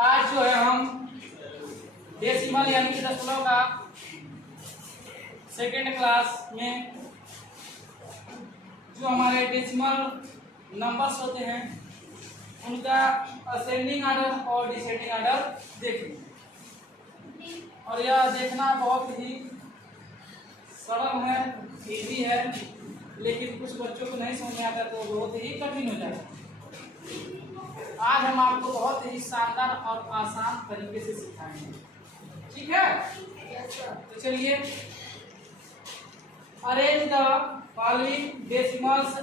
आज जो है हम डेसिमल यानी कि दशमलव का सेकेंड क्लास में जो हमारे डेसिमल नंबर्स होते हैं उनका असेंडिंग ऑर्डर और डिसेंडिंग ऑर्डर देखेंगे। और यह देखना बहुत ही सरल है, इजी है, लेकिन कुछ बच्चों को नहीं समझ में आता तो बहुत ही कठिन हो जाता है। आज हम आपको बहुत ही शानदार और आसान तरीके से सिखाएंगे, ठीक है? तो चलिए, arrange the following decimals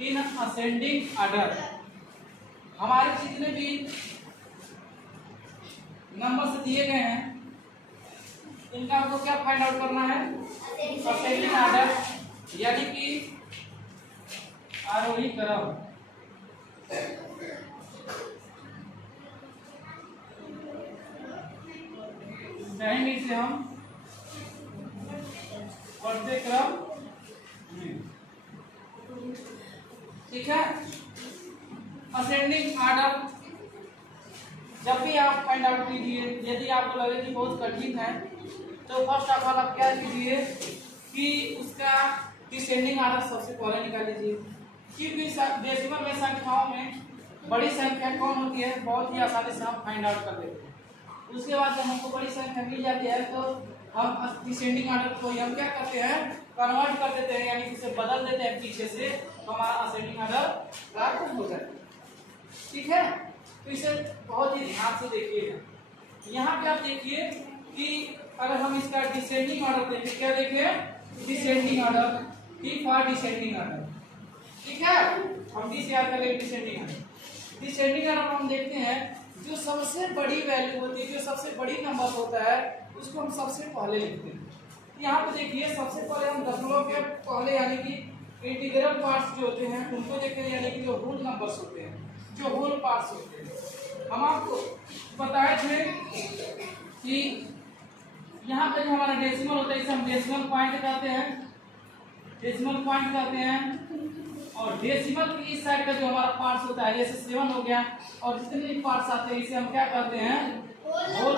in ascending order. हमारे जितने भी नंबर्स दिए गए हैं इनका आपको क्या फाइंड आउट करना है? असेंडिंग ऑर्डर, यानी कि आरोही क्रम। कहेंगे इसे हम बढ़ते क्रम में, ठीक है? असेंडिंग ऑर्डर जब भी आप फाइंड आउट कीजिए, यदि आपको लगे कि बहुत कठिन है तो फर्स्ट ऑफ ऑल आप क्या कीजिए कि उसका डिसेंडिंग ऑर्डर सबसे पहले निकाल लीजिए। क्योंकि डेसिमल में संख्याओं में बड़ी संख्या कौन होती है बहुत ही आसानी से हम फाइंड आउट कर लेते हैं। उसके बाद जब हमको बड़ी संख्या मिल जाती है तो हम डिसेंडिंग ऑर्डर को हम क्या करते हैं, कन्वर्ट कर देते हैं, यानी कि इसे बदल देते हैं पीछे से, तो हमारा असेंडिंग ऑर्डर प्राप्त हो जाता है, ठीक है? तो इसे बहुत ही ध्यान से देखिएगा। यहाँ पे आप देखिए कि अगर हम इसका डिसेंडिंग ऑर्डर देखें, क्या देखें? Descending order, D for descending order, ठीक है? हम डी से याद करेंगे डिसेंडिंग ऑर्डर। डिसेंडिंग ऑर्डर हम देखते हैं जो सबसे बड़ी वैल्यू होती है, जो सबसे बड़ी नंबर होता है उसको हम सबसे पहले लिखते हैं। यहाँ पे देखिए सबसे पहले हम दशमलव के पहले यानी कि इंटीग्रल पार्ट्स जो होते हैं उनको देखते हैं, यानी कि जो होल नंबर्स होते हैं, जो होल पार्ट्स होते हैं। हम आपको बताए थे कि यहाँ पे जो हमारा डेसिमल होता है इसे हम डेसिमल पॉइंट कहते हैं, डेसिमल पॉइंट कहते हैं। और डेसिमल की इस साइड का जो हमारा पार्ट्स होता है, जैसे 7 हो गया, और जितने भी पार्ट्स आते हैं इसे हम क्या कहते हैं? होल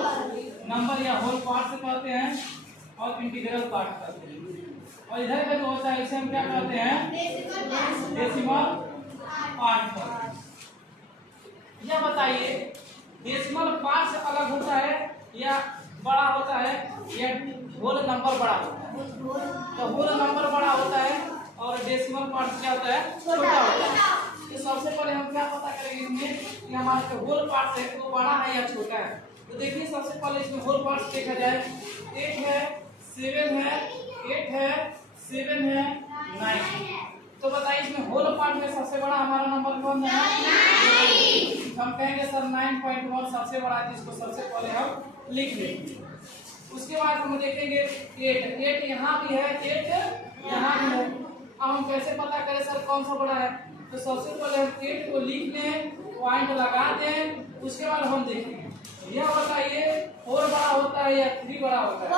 नंबर या होल पार्ट्स कहते हैं, और इंटीग्रल पार्ट कहते हैं। और इधर का जो होता है इसे हम क्या कहते हैं? Decimal part. यह बताइए डेसिमल पार्ट से अलग होता है या बड़ा होता है, या होल नंबर बड़ा होता है? तो होल नंबर बड़ा होता है और डेसिमल पार्ट क्या होता है? छोटा होता है। तो सबसे पहले हम क्या पता करेंगे इसमें कि हमारा जो होल पार्ट है वो बड़ा है या छोटा है। तो देखिए सबसे पहले इसमें होल पार्ट देखा जाए, 8 है, 7 है, 8 है, 7 है, 9 है। तो बताइए इसमें होल पार्ट में सबसे बड़ा हमारा नंबर कौन है? 9। हम कहेंगे सर 9.1 सबसे बड़ा है, जिसको सबसे पहले हम लिख लेंगे। उसके बाद हम देखेंगे 8 यहाँ भी है, 8 यहाँ भी है। अब हम कैसे पता करें सर कौन सा बड़ा है? तो सबसे पहले हम 8 को लिख लें, पॉइंट लगा दें, उसके बाद हम देखेंगे। यह बताइए 4 बड़ा होता है या 3 बड़ा होता है? तो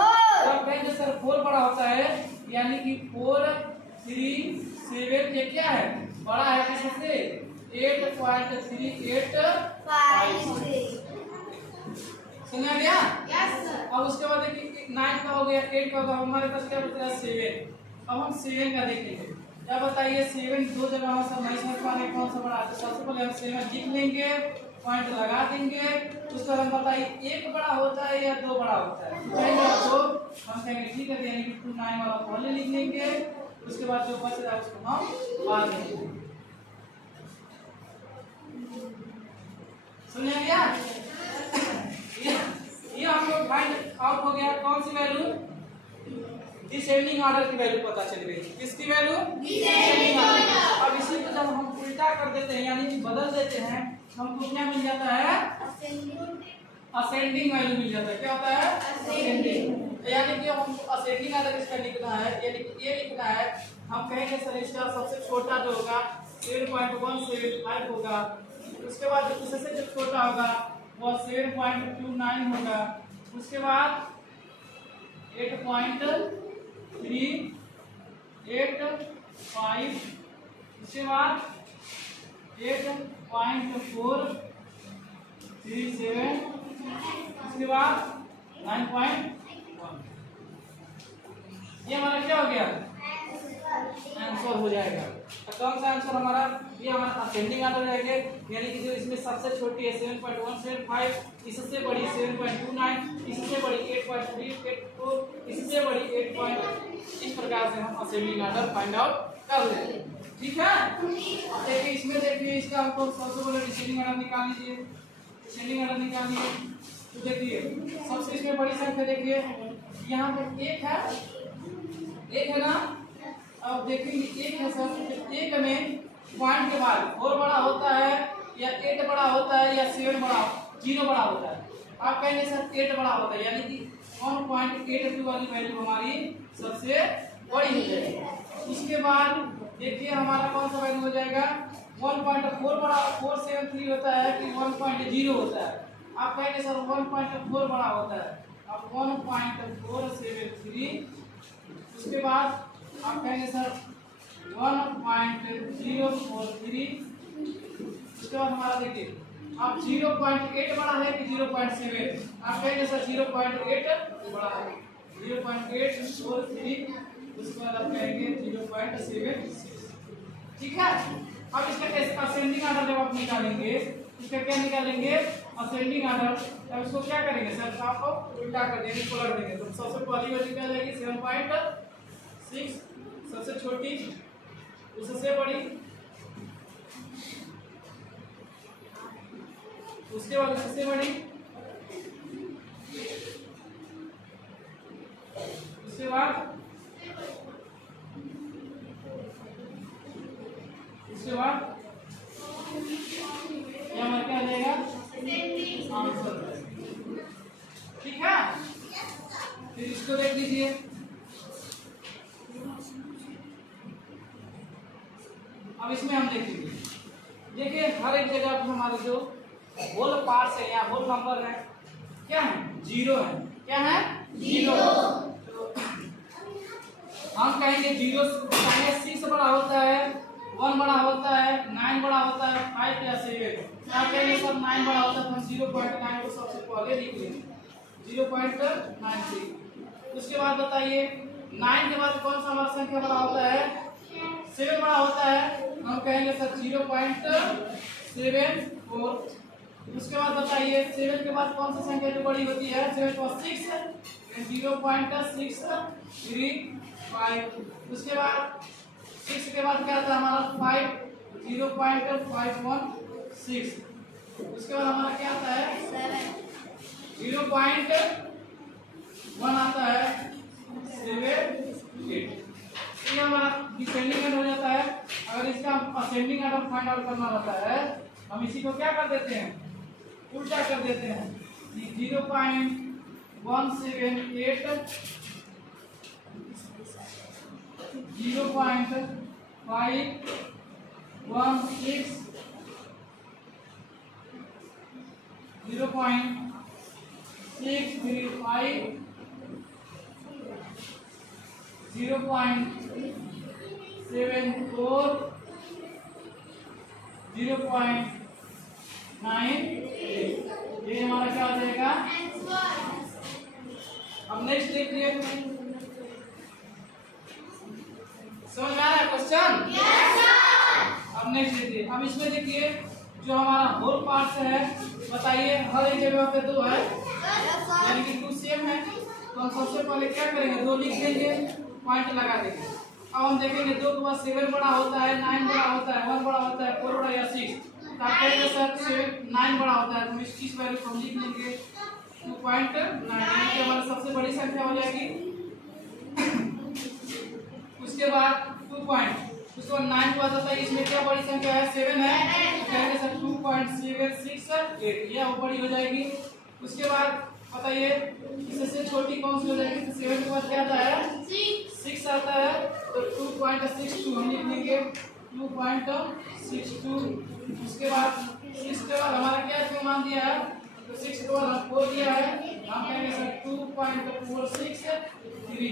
आप कहेंगे सर 4 बड़ा होता है, यानी कि 4, 3, 7 ये क्या है? बड़ा है किससे? 8.385। समझ आ गया? Yes sir. अब उसके बाद देखिए 9 का हो गया, 8 का होगा, हमारे पास क्या बचा? 7। अब हम 7 का देखेंगे। क्या बताइए 7 दो जगह हम सब नहीं समझ पाएंगे कौन सा बड़ा है, तो सबसे पहले हम 7 लिख लेंगे, पॉइंट लगा देंगे। उसके बाद हम बताइए 1 बड़ा होता है या 2 बड़ा होता है? तो हम कहेंगे ठीक है, यानी कि 9 वाला पहले लिख लेंगे, उसके बाद जो बच रहा है उसको हम बाद में लिखेंगे। समझ गया? ये हम लोग फाइंड आउट हो गया कौन सी वैल्यू? डिसेंडिंग ऑर्डर की वैल्यू पता चल गई। किसकी वैल्यू? Descending order. अब इसी को जब हम उल्टा कर देते हैं यानी कि बदल देते हैं, हमको क्या मिल जाता है? असेंडिंग वैल्यू मिल जाता है। क्या होता है? असेंडिंग। यानी कि हमको असेंडिंग ऑर्डर इसका लिखना है, यानी कि ये लिखना है। हम कहेंगे सर इसका सबसे छोटा जो होगा 7.175 होगा, उसके बाद इससे जो छोटा होगा वो 7.29 होगा, उसके बाद 8.385, उसके बाद 8.437, उसके बाद 9.1। ये हमारा क्या हो गया, आंसर हो जाएगा। तो कौन सा आंसर हमारा, ये हमारा असेंडिंग ऑर्डर रहेगा, यानी कि जो इसमें सबसे छोटी है 7.175, इससे बड़ी 7.29, इससे बड़ी 8.384, इससे बड़ी 8. इस प्रकार से हम असेंडिंग ऑर्डर फाइंड आउट कर लेंगे। ठीक है, अब देखिए इसमें, देखिए इसका हमको सबसे पहले डिसेंडिंग ऑर्डर निकाल लीजिए। डिसेंडिंग ऑर्डर निकालिए तो देखिए सबसे इसमें बड़ी संख्या, देखिए यहाँ पे एक है ना। अब देखेंगे एक है सर, एक में पॉइंट के बाद 4 बड़ा होता है या 8 बड़ा होता है या 7 बड़ा 0 बड़ा होता है। आप कहेंगे सर 8 बड़ा होता है, यानी कि 1.82 वाली वैल्यू हमारी सबसे बड़ी हो जाएगी। इसके बाद देखिए हमारा कौन सा वैल्यू हो जाएगा, 1.4 बड़ा 473 होता है कि 1.0 होता है। आप कहेंगे सर 1.4 बड़ा होता है, अब 1.473। उसके बाद आप कहेंगे सर 1.043। उसके बाद हमारा देखिए अब 0.8 बड़ा है कि 0.7, आप कहेंगे सर 0.8 बड़ा है, 0.843। उसके बाद आप कहेंगे 0.76। ठीक है, अब इसका कैसे असेंडिंग ऑर्डर जब आप निकालेंगे, इसका क्या निकालेंगे असेंडिंग ऑर्डर, अब इसको क्या करेंगे सर, आपको उल्टा कर देंगे, पलट देंगे। तो सबसे पहली वैल्यू क्या जाएगी 7.6, सबसे छोटी उससे बड़ी, उसके बाद उससे बड़ी, उसके बाद उसके बाद ये हमारा क्या आ जाएगा आंसर। ठीक है, फिर इसको देख लीजिए, अब इसमें हम देखेंगे, देखिए हर एक जगह पर हमारे जो होल पार्ट्स है या होल नंबर है क्या है, 0 है। क्या है 0। तो हम कहेंगे 0 चाहे 6 बड़ा होता है, 1 बड़ा होता है, 9 बड़ा होता है, 5 या 7। क्या कहेंगे सर 9 बड़ा होता है तो हम 0.9 को सबसे पहले लिख लेंगे, 0.93। उसके बाद बताइए 9 के बाद कौन सा हमारा संख्या बड़ा होता है, 7 बड़ा होता है, हम कहेंगे सर 0.74। उसके बाद बताइए 7 के बाद कौन सी संख्या जो बड़ी होती है, 7 + 6 0.635। उसके बाद 6 के बाद क्या आता है हमारा 5, 0.516। उसके बाद हमारा क्या आता है 0.1 आता है 78। ये हमारा डिसेंडिंग एंड हो जाता है। अगर इसका असेंडिंग एंड फाइंड आउट करना रहता है, हम इसी को क्या कर देते हैं, उल्टा कर देते हैं। 0.178, 0.516, 0.635, 0.74, 0.98। ये हमारा क्या हो जाएगा। अब नेक्स्ट देखिए, समझ में आ रहा है क्वेश्चन। अब नेक्स्ट देखिए, अब इसमें देखिए जो हमारा होल पार्ट्स है, बताइए हर एक जगह पे 2 है, यानी कि 2 सेम है। तो हम सबसे पहले क्या करेंगे, 2 लिख देंगे, पॉइंट लगा देंगे। अब हम देखेंगे 2 के बाद 7 बड़ा होता है, 9 बड़ा होता है, 1 बड़ा होता है, 4 बड़ा या 6। तो आप कहेंगे सर 9 बड़ा होता है, तो हम इस वैल्यू को हम लिख लेंगे 2.9, यानी कि हमारी सबसे बड़ी संख्या हो जाएगी। उसके बाद 2 पॉइंट, उसको 9 के बाद होता है, इसमें क्या बड़ी संख्या है 7 है, तो कहेंगे सर 2.768, ये बड़ी हो जाएगी। उसके बाद बताइए इससे छोटी कौन सी हो जाएगी, तो 7 के बाद क्या आता है 6 आता है, तो 2.62 हम लिख लेंगे 2.62। उसके बाद 6 के बाद हमारा क्या इसमें मान दिया है, तो 6 के बाद हम 4 दिया है, हम कहेंगे सर 2.463।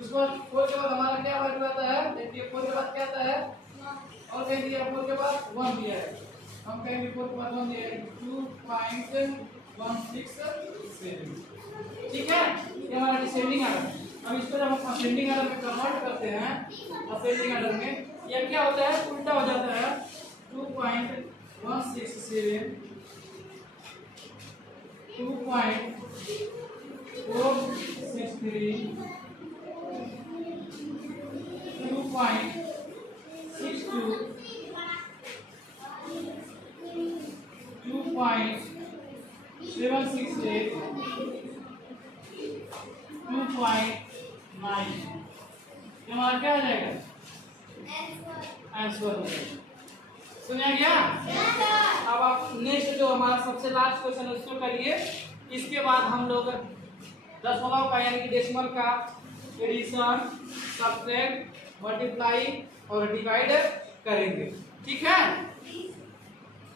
उसके बाद 4 के बाद हमारा क्या वैल्यू आता है, देखिए 4 के बाद क्या आता है, और कह दिया 4 के बाद 1 दिया है, हम कहेंगे 4 के बाद 1 दिया है 2.4 167। ठीक है, ये हमारा डिसेंडिंग आर्डर है। अब इसको जब हम असेंडिंग आर्डर में कन्वर्ट करते हैं, असेंडिंग आर्डर में ये क्या होता है, उल्टा हो जाता है। 2.167, 2.463, 2.62, 2.768, 2.9, ये हमारा क्या हो जाएगा, आंसर हो जाएगा। सुना गया? अब आप नेक्स्ट जो हमारा सबसे लास्ट क्वेश्चन है उसको करिए। इसके बाद हम लोग दशमलव का यानी कि डेसिमल का एडिशन, सब्ट्रैक्ट, मल्टीप्लाई और डिवाइड करेंगे। ठीक है।